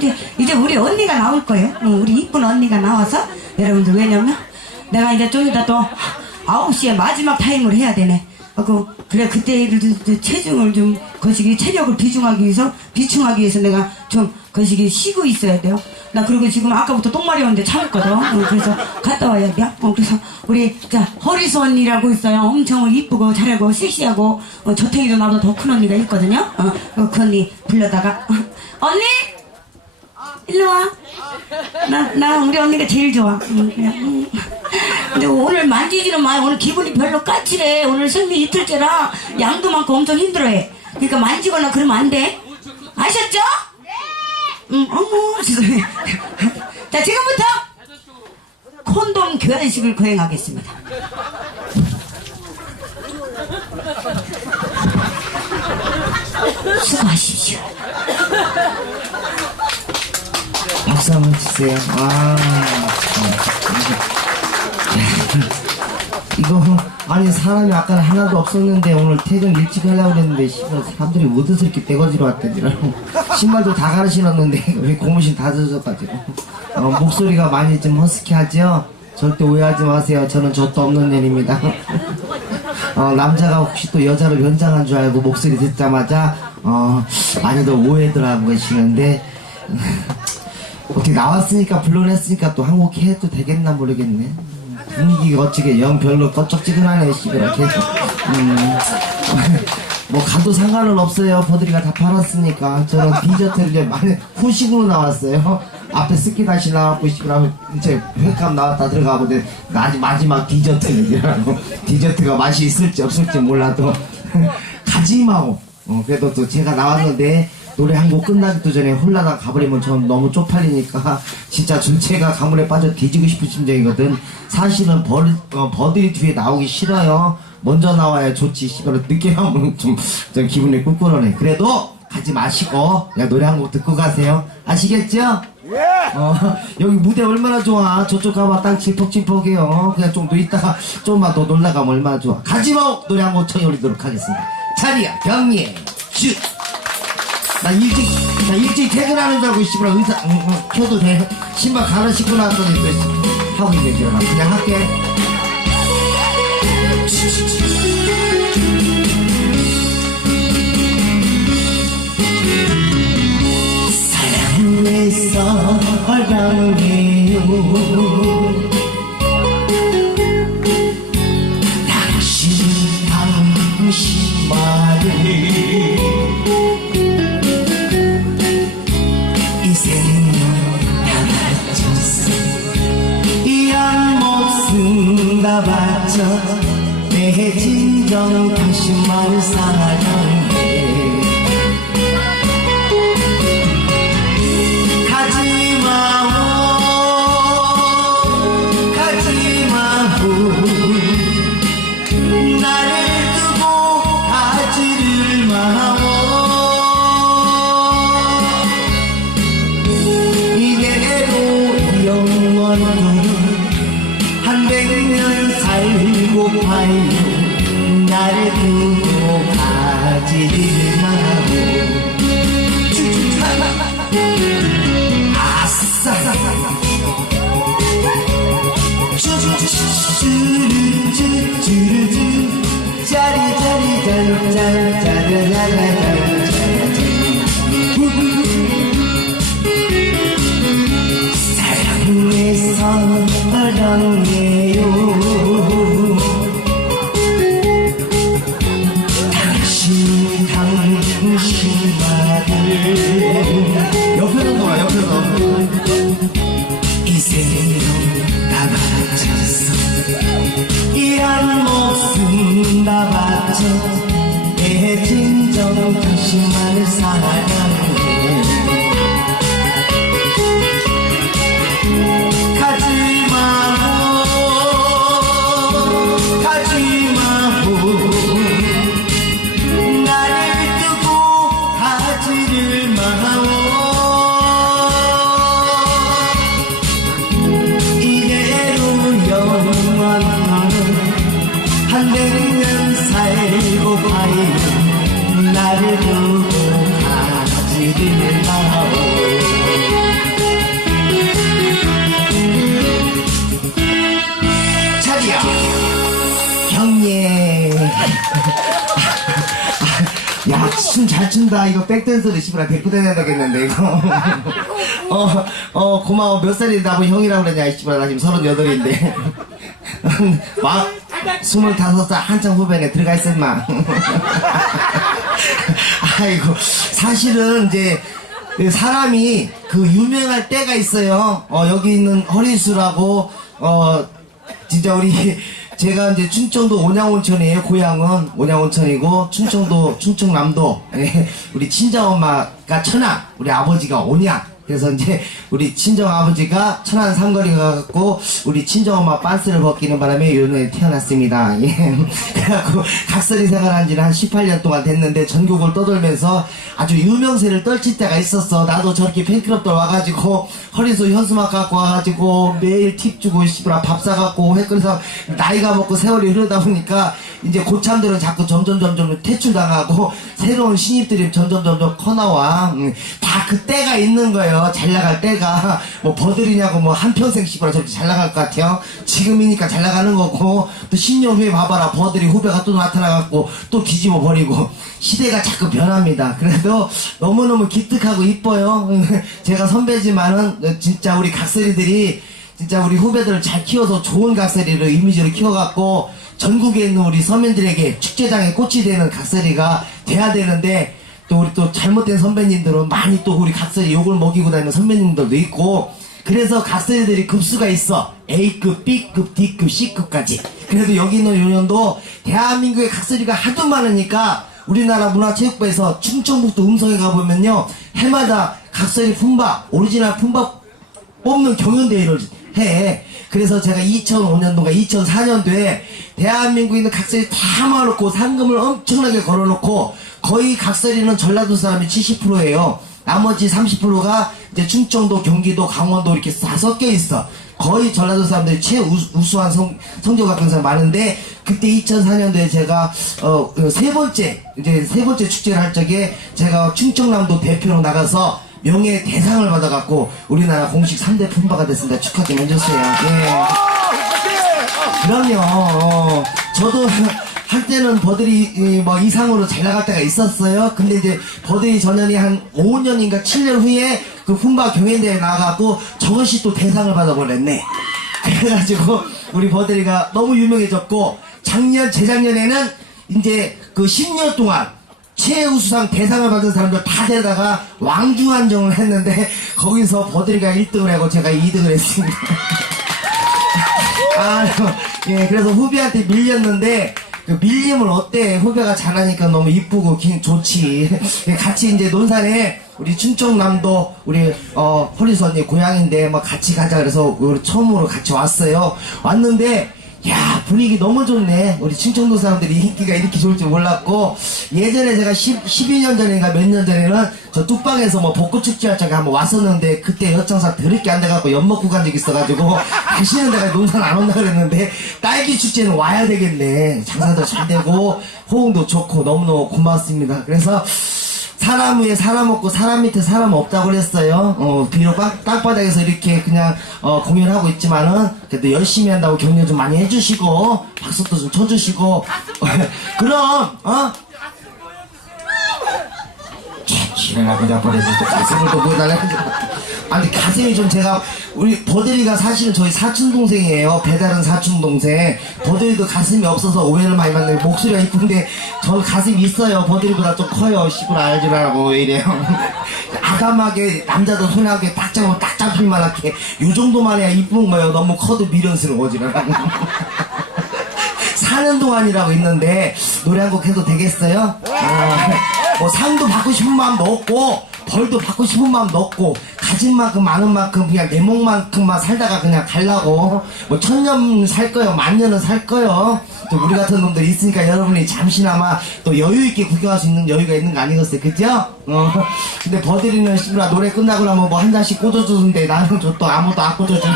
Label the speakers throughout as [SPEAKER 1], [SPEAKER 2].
[SPEAKER 1] 이제 이제 우리 언니가 나올 거예요. 어, 우리 이쁜 언니가 나와서 여러분들 왜냐면 내가 이제 좀 이따 또 9시에 마지막 타임을 해야 되네. 어, 그, 그래 그때 체중을 좀 거시기 체력을 비중하기 위해서 비충하기 위해서 내가 좀 거시기 쉬고 있어야 돼요. 나 그리고 지금 아까부터 똥 마려운데 참았거든. 어, 그래서 갔다 와야 돼. 어, 그래서 우리 자 허리소 언니라고 있어요. 엄청 이쁘고 잘하고 섹시하고 어, 저탱이도 나보다 더 큰 언니가 있거든요. 어, 어, 그 언니 불러다가 어, 언니 일로 와. 나, 나 우리 언니가 제일 좋아. 근데 오늘 만지지는 마. 오늘 기분이 별로 까칠해. 오늘 생리 이틀째라 양도 많고 엄청 힘들어해. 그러니까 만지거나 그러면 안 돼. 아셨죠? 네. 응, 어머, 세상에. 자, 지금부터 콘돔 교환식을 거행하겠습니다. 수고하십시오.
[SPEAKER 2] 박수 한번 치세요. 아, 이거 아니 사람이 아까 하나도 없었는데 오늘 퇴근 일찍 하려고 그랬는데 사람들이 못 웃을 게 떼거지로 왔대더라고 신발도 다 갈아 신었는데 우리 고무신 다 젖어가지고 어, 목소리가 많이 좀 허스키하죠? 절대 오해하지 마세요. 저는 젖도 없는 년입니다. 어, 남자가 혹시 또 여자를 변장한 줄 알고 목소리 듣자마자 어, 많이들 오해들 하고 계시는데 어떻게 나왔으니까 불러냈으니까 또한곡 해도 되겠나 모르겠네. 분위기가 어찌게 영 별로 꺼쩍지근하네 씨발 계속. 음, 뭐 가도 상관은 없어요. 버들이가 다 팔았으니까 저는 디저트를 많이 후식으로 나왔어요. 앞에 스키 다시 나왔고 씨발 이제 회감 나왔다 들어가고 나 마지막 디저트는 이라고 디저트가 맛이 있을지 없을지 몰라도 가지 마오. 어, 그래도 또 제가 나왔는데 노래 한 곡 끝나기도 전에 홀라당 가버리면 전 너무 쪽팔리니까 진짜 전체가 가물에 빠져 뒤지고 싶은 심정이거든 사실은 버, 어, 버들이 뒤에 나오기 싫어요 먼저 나와야 좋지 씨발 늦게 나오면 좀, 좀 기분이 꿀꿀하네 그래도 가지 마시고 그냥 노래 한 곡 듣고 가세요 아시겠죠? 어, 여기 무대 얼마나 좋아. 저쪽 가면 땅 칠퍽칠퍽해요. 그냥 좀 더 있다가 좀만 더 놀다 가면 얼마나 좋아. 가지마! 노래 한 곡 청해 올리도록 하겠습니다. 자리야, 경리해, 슛! 나 일찍, 나 일찍 퇴근하는 줄 알고, 씨발, 의사, 응, 응, 켜도 돼. 신발 갈아 신고 나왔더니 또, 하고 있네, 기어나. 그냥 할게. 사랑해서 얼간게요 나를 두고 가지를 마오 아싸. 쭈쭈쭈쭈쭈쭈 짜리 짜리 짠짠 짜라라라라 사랑해서 사랑해 나 이거 백댄서를 씨발 데리고 다녀야 되겠는데 이거. 어, 어 고마워. 몇 살이다 뭐 형이라고 그러냐 이 씨발. 나 지금 서른여덟인데. 막 스물다섯 살 한창 후배네. 들어가 있어 임마. 아이고 사실은 이제 그 사람이 그 유명할 때가 있어요. 어 여기 있는 허리수라고 어 진짜 우리 제가 이제 충청도 온양온천이에요 고향은 온양온천이고 충청도 충청남도 예, 우리 친정 엄마가 천안 우리 아버지가 온양 그래서 이제 우리 친정 아버지가 천안 삼거리 가갖고 우리 친정 엄마 빤스를 벗기는 바람에 요년에 태어났습니다. 예. 그래갖고 각설이 생활한 지는 한 18년 동안 됐는데 전국을 떠돌면서 아주 유명세를 떨칠 때가 있었어. 나도 저렇게 팬클럽들 와가지고 허리소 현수막 갖고 와가지고 매일 팁 주고 씨부라 밥 사갖고 해 그래서 나이가 먹고 세월이 흐르다 보니까 이제 고참들은 자꾸 점점 점점 퇴출당하고 새로운 신입들이 점점 점점 커 나와 음, 다그 때가 있는 거예요 잘 나갈 때가 뭐 버들이냐고 뭐 한평생 씨부라 저렇게 잘 나갈 것 같아요? 지금이니까 잘 나가는 거고 또 10년 후에 봐봐라. 버들이 후배가 또 나타나갖고 또 뒤집어 버리고. 시대가 자꾸 변합니다. 그래도 너무너무 기특하고 이뻐요. 제가 선배지만은 진짜 우리 각설이들이 진짜 우리 후배들을 잘 키워서 좋은 각설이를 이미지로 키워갖고 전국에 있는 우리 서민들에게 축제장의 꽃이 되는 각설이가 돼야 되는데 또 우리 또 잘못된 선배님들은 많이 또 우리 각설이 욕을 먹이고 다니는 선배님들도 있고 그래서 각설이들이 급수가 있어 A급, B급, D급, C급까지 그래도 여기 있는 요년도 대한민국의 각설이가 하도 많으니까 우리나라 문화체육부에서 충청북도 음성에 가보면요 해마다 각설이 품바 오리지널 품바 뽑는 경연대회를 해. 그래서 제가 2005년도가 2004년도에 대한민국에 있는 각설이 다 모아놓고 상금을 엄청나게 걸어놓고 거의 각설이는 전라도 사람이 70%예요. 나머지 30%가 이제 충청도, 경기도, 강원도 이렇게 다 섞여 있어. 거의 전라도 사람들이 최우수한 성, 성적 있는 사람 많은데 그때 2004년도에 제가 어 세 번째 이제 세 번째 축제를 할 적에 제가 충청남도 대표로 나가서 명예 대상을 받아갖고 우리나라 공식 3대 품바가 됐습니다. 축하 좀 해주세요. 예. 그럼요. 어, 저도 할 때는 버들이 이, 뭐 이상으로 잘 나갈 때가 있었어요. 근데 이제 버들이 전연이 한 5년인가 7년 후에 그 품바 경연대회 나가고 저것이 또 대상을 받아버렸네. 그래가지고 우리 버들이가 너무 유명해졌고 작년 재작년에는 이제 그 10년 동안 최우수상 대상을 받은 사람들 다 데려다가 왕중한정을 했는데 거기서 버들이가 1등을 하고 제가 2등을 했습니다. 아, 예, 그래서 후배한테 밀렸는데, 그 밀림을 어때? 후배가 잘하니까 너무 이쁘고 기- 좋지. 예, 같이 이제 논산에 우리 춘청남도 우리 어 언니 고향인데 뭐 같이 가자 그래서 우리 처음으로 같이 왔어요. 왔는데 야 분위기 너무 좋네. 우리 충청도 사람들이 인기가 이렇게 좋을 줄 몰랐고 예전에 제가 10, 12년 전인가 몇 년 전에는 저 뚝방에서 뭐 벚꽃 축제 할 적에 한번 왔었는데 그때 여청사 더럽게 안 돼갖고 엿 먹고 간 적 있어가지고 다시는 내가 논산 안 온다 그랬는데 딸기 축제는 와야 되겠네. 장사도 잘 되고 호응도 좋고 너무너무 고맙습니다. 그래서 사람 위에 사람 없고 사람 밑에 사람 없다고 그랬어요. 어, 비록 땅, 땅바닥에서 이렇게 그냥 어, 공연을 하고 있지만은 그래도 열심히 한다고 격려 좀 많이 해주시고 박수도 좀 쳐주시고 그럼 어? 지랄나 그냥 버리고 또 가슴을 또 보여달라 아니 가슴이 좀 제가 우리 버들이가 사실은 저희 사촌 동생이에요. 배달은 사촌 동생. 버들이도 가슴이 없어서 오해를 많이 받는 목소리가 이쁜데 저 가슴이 있어요. 버들이보다 좀 커요. 알줄 알고 왜 이래요? 아담하게 남자도 손하게 딱 잡으면 딱 잡힐만하게. 요 정도만 해야 이쁜 거예요. 너무 커도 미련스러워지라고 사는 동안이라고 있는데 노래 한 곡 해도 되겠어요? 어, 뭐 상도 받고 싶은 마음도 없고 벌도 받고 싶은 마음도 없고 가진 만큼 많은 만큼 그냥 내 몸만큼만 살다가 그냥 갈라고 뭐 천년 살 거요 만년은 살 거요 또 우리 같은 놈들 있으니까 여러분이 잠시나마 또 여유 있게 구경할 수 있는 여유가 있는 거 아니겠어요 그죠? 어 근데 버들이는 씨부라 노래 끝나고 나면 뭐 한 잔씩 꽂아주는데 나는 저 또 아무도 안 꽂아주네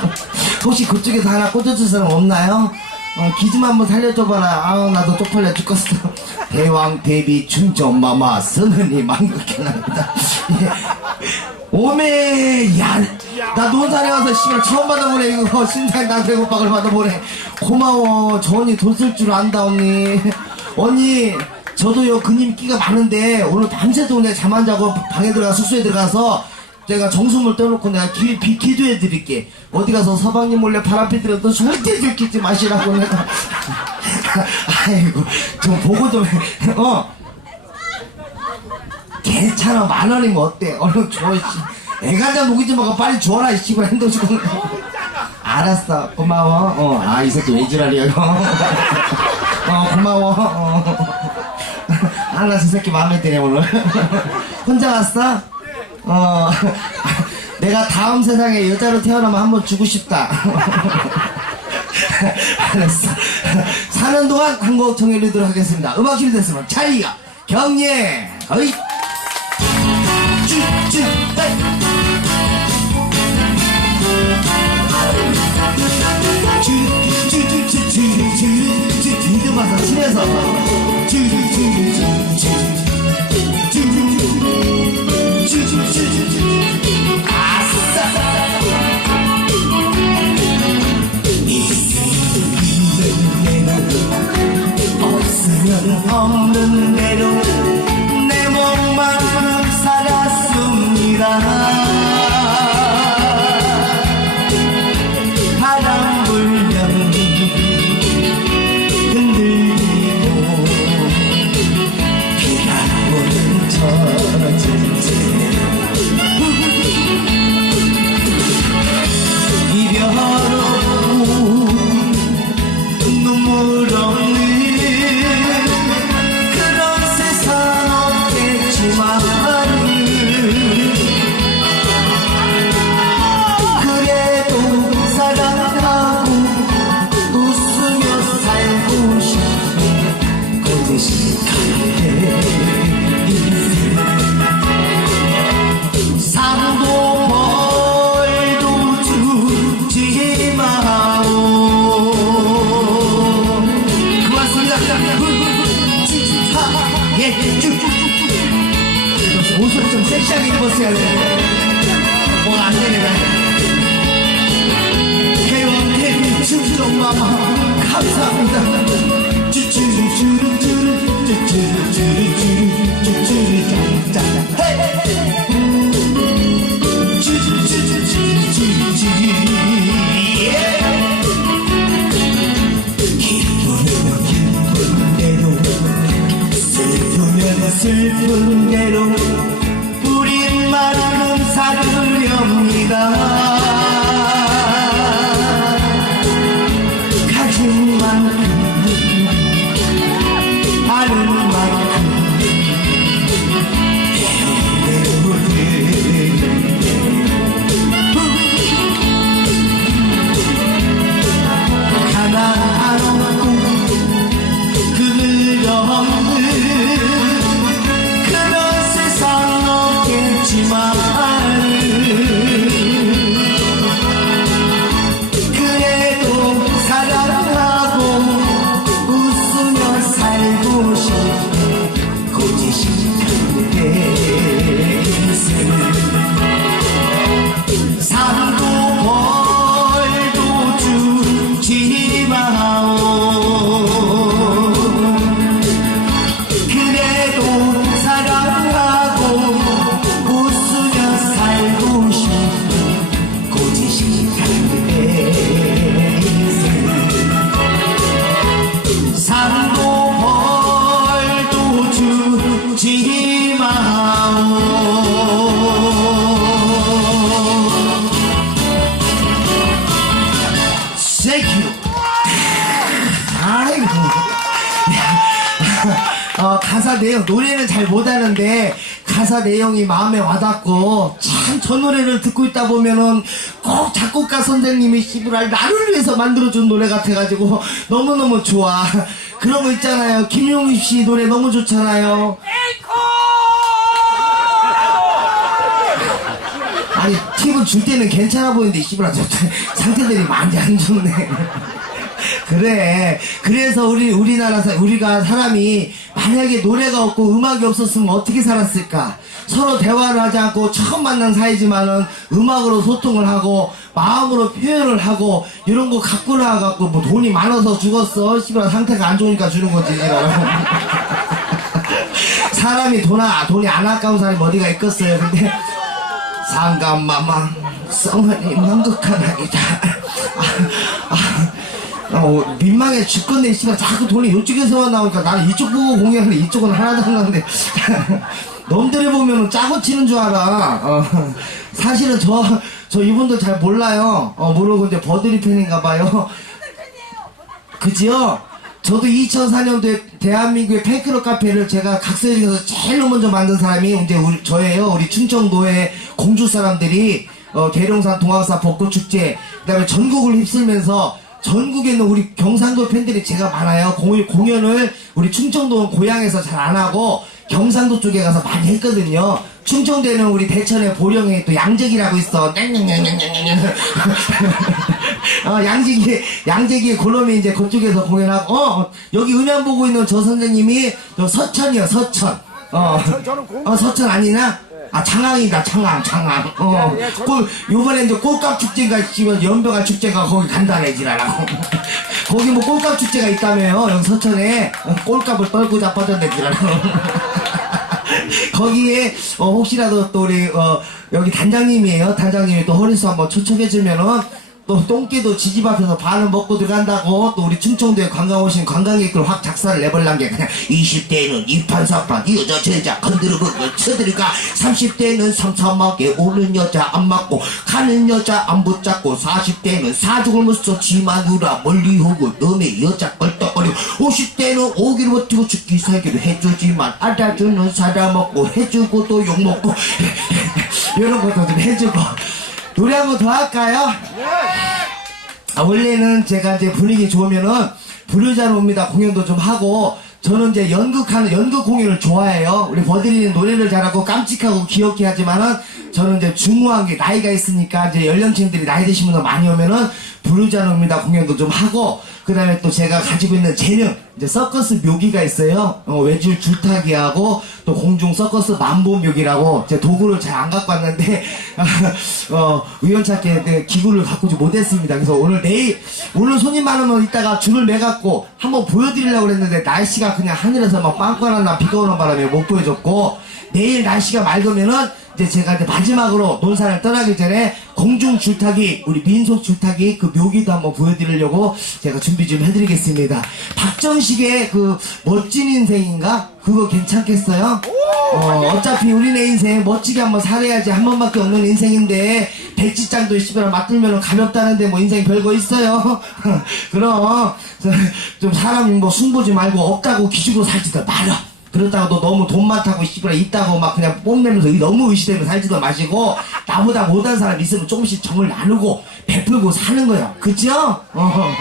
[SPEAKER 2] 혹시 그쪽에서 하나 꽂아줄 사람 없나요? 어, 기좀 한번 살려줘봐라. 아우, 나도 쪽팔려 죽겠어. 대왕, 대비, 충전, 마마, 성은이 만극해납니다. 예. 오메, 야, 나 논산에 와서 씨발 처음 받아보네, 이거. 신상 남배고박을 받아보네. 고마워. 저 언니 돈 쓸 줄 안다, 언니. 언니, 저도요 그님 끼가 많은데 오늘 밤새도록 내가 잠 안 자고 방에 들어가 숙소에 들어가서 제가 정수물 떠놓고 내가 기, 비, 기도해 드릴게 어디 가서 서방님 몰래 바람피 들어도 절대 들키지 마시라고 내가 아이고 좀 보고 좀어 괜찮아. 만 원이면 어때? 얼른 줘 씨. 애간장 녹이지 말고 빨리 줘라 이 씨발 핸드폰 알았어. 고마워. 어 아 이 새끼 왜 지랄이야 어 고마워. 어. 아나 저 새끼 마음에 드네 오늘. 혼자 왔어? 어. 내가 다음 세상에 여자로 태어나면 한번 주고 싶다. 알았어. 4년 동안 한국 통일리도록 하겠습니다. 음악 준비됐으면 찰리가 경례. 어이 Golden You. 아이고. 어, 가사 내용, 노래는 잘 못하는데, 가사 내용이 마음에 와닿고, 참 저 노래를 듣고 있다 보면은, 꼭 작곡가 선생님이 씨부랄 나를 위해서 만들어준 노래 같아가지고, 너무너무 좋아. 그런 거 있잖아요. 김용희 씨 노래 너무 좋잖아요. 아니, 팁을 줄 때는 괜찮아 보이는데, 저, 상태들이 많이 안 좋네. 그래. 그래서 우리, 우리나라, 사- 우리가 사람이 만약에 노래가 없고 음악이 없었으면 어떻게 살았을까? 서로 대화를 하지 않고 처음 만난 사이지만은 음악으로 소통을 하고 마음으로 표현을 하고 이런 거 갖고 나와갖고 뭐 돈이 많아서 죽었어. 씨발 상태가 안 좋으니까 주는 거지. 사람이 돈, 아, 돈이 안 아까운 사람이 어디가 있겠어요. 근데, 상감마마, 썽하니 만극하나이다. 아, 아, 어, 민망해 죽겠네, 씨발. 자꾸 돈이 이쪽에서만 나오니까 나는 이쪽 보고 공유하는데 이쪽은 하나도 안 나오는데. 놈들이 보면은 짜고 치는 줄 알아. 어, 사실은 저, 저 이분들 잘 몰라요. 어, 모르고 이제 버드리 팬인가 봐요. 그지요? 저도 2004년도에 대한민국의 팬클럽 카페를 제가 각서에 중에서 제일 먼저 만든 사람이 이제 우리, 저예요. 우리 충청도의 공주 사람들이, 어, 계룡산 동학사 벚꽃축제, 그 다음에 전국을 휩쓸면서 전국에 있는 우리 경상도 팬들이 제가 많아요. 공, 공연을 우리 충청도는 고향에서 잘 안 하고 경상도 쪽에 가서 많이 했거든요. 충청도에는 우리 대천에 보령에 또 양재기라고 있어. 어, 양재기, 양재기 그놈이 이제 그쪽에서 공연하고, 어, 여기 음향 보고 있는 저 선생님이 저 서천이요, 서천. 어, 어 서천 아니나? 아, 창항이다, 창항, 창항. 어, 그, 요번에 이제 꽃값 축제가, 지금 연병아 축제가 거기 간단해지라고. 거기 뭐 꽃값 축제가 있다며요, 여기 서천에. 어, 꼴값을 떨고 자빠졌네지라고. 거기에 어, 혹시라도 또 우리 어, 여기 단장님이에요. 단장님이 또 허리수 한번 초청해주면은 또 똥개도 지집 앞에서 반을 먹고 들어간다고 또 우리 충청도에 관광 오신 관광객들 확 작사를 내버리는 게 그냥 20대는 이판사판 여자 제자 건드리고 쳐들이가 30대는 삼삼하게 오는 여자 안 맞고 가는 여자 안 붙잡고 40대는 사죽을 못써 지마누라 멀리 오고 너네 여자 껄떡거리고 50대는 오기를 버티고 죽기 살기를 해주지만 알아주는 사람 없고 해주고 또 욕먹고 이런 것도 좀 해주고 노래 한 번 더 할까요? 아, 원래는 제가 이제 분위기 좋으면은 부르자로 옵니다. 공연도 좀 하고 저는 이제 연극하는 연극 공연을 좋아해요. 우리 버들이는 노래를 잘하고 깜찍하고 귀엽게 하지만은 저는 이제 중후한 게 나이가 있으니까 이제 연령층들이 나이 드신 분들 많이 오면은 부르자로 옵니다. 공연도 좀 하고 그 다음에 또 제가 가지고 있는 재능 이제 서커스 묘기가 있어요. 어, 외줄 줄타기하고 또 공중 서커스 만보 묘기라고 제 도구를 잘 안 갖고 왔는데 어, 우연찮게 내 기구를 갖고 오지 못했습니다. 그래서 오늘 내일 오늘 손님 많으면 이따가 줄을 매갖고 한번 보여드리려고 그랬는데 날씨가 그냥 하늘에서 막 빵빵하나 비가 오는 바람에 못 보여줬고 내일 날씨가 맑으면은 이제 제가 이제 마지막으로 논산을 떠나기 전에 공중 줄타기 우리 민속 줄타기 그 묘기도 한번 보여드리려고 제가 준비 좀 해드리겠습니다. 박정식의 그 멋진 인생인가 그거 괜찮겠어요? 어, 어차피 우리네 인생 멋지게 한번 살아야지 한 번밖에 없는 인생인데 백지장도 씨발 맞들면 가볍다는데 뭐 인생 별거 있어요? 그럼 저- 좀 사람이 뭐 승부지 말고 없다고 기죽고 살지도 말아. 그렇다고 너 너무 돈 많다고 씨발 있다고 막 그냥 뽐내면서 너무 의시되면 살지도 마시고 나보다 못한 사람 있으면 조금씩 정을 나누고 베풀고 사는 거야. 그죠? 어.